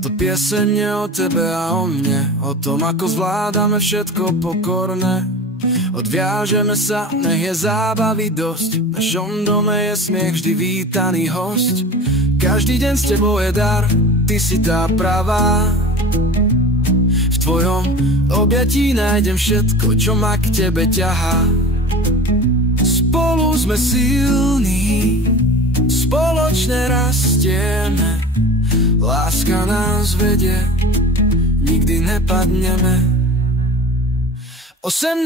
Táto pieseň je o tebe a o mne, o tom, ako zvládame všetko pokorné. Odviažeme sa, nech je zábavy dosť, v našom dome je smiech vždy vítaný hosť. Každý deň s tebou je dar, ty si tá pravá. V tvojom objatí nájdem všetko, čo ma k tebe ťahá. Spolu sme silní, spoločne rastieme, láska nás vedie, nikdy nepadneme. 18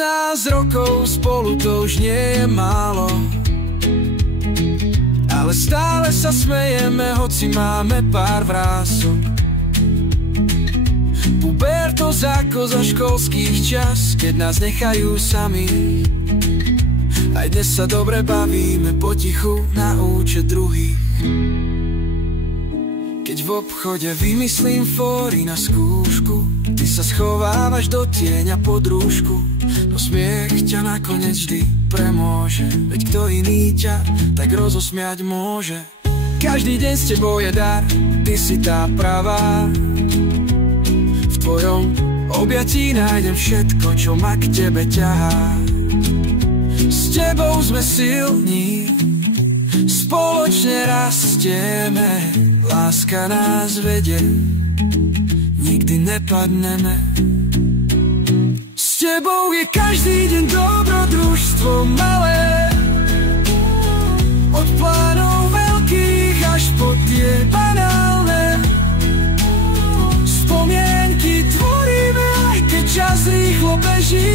rokov spolu to už nie je málo, ale stále sa smejeme, hoci máme pár vrások. Pubertos ako za školských čas, keď nás nechajú samých. Aj dnes sa dobre bavíme potichu na účet druhých. Keď v obchode vymyslím fóry na skúšku, ty sa schovávaš do tieňa pod rúšku, no smiech ťa nakoniec vždy premôže, veď kto iný ťa tak rozosmiať môže. Každý deň s tebou je dar, ty si tá pravá. V tvojom objatí nájdem všetko, čo ma k tebe ťahá. S tebou sme silní, spoločne rastieme, láska nás vedie, nikdy nepadneme. S tebou je každý deň dobrodružstvo malé, od plánov veľkých až po tie banálne. Spomienky tvoríme, aj keď čas rýchlo beží.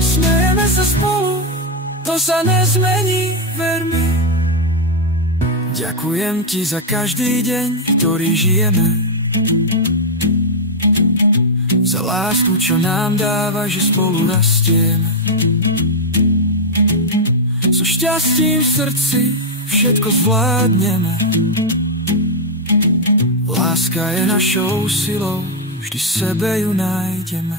Smejeme sa spolu, to sa nezmení, ver mi. Ďakujem ti za každý deň, ktorý žijeme, za lásku, čo nám dáva, že spolu rastieme. So šťastím v srdci všetko zvládneme. Láska je našou silou, vždy sebe ju nájdeme.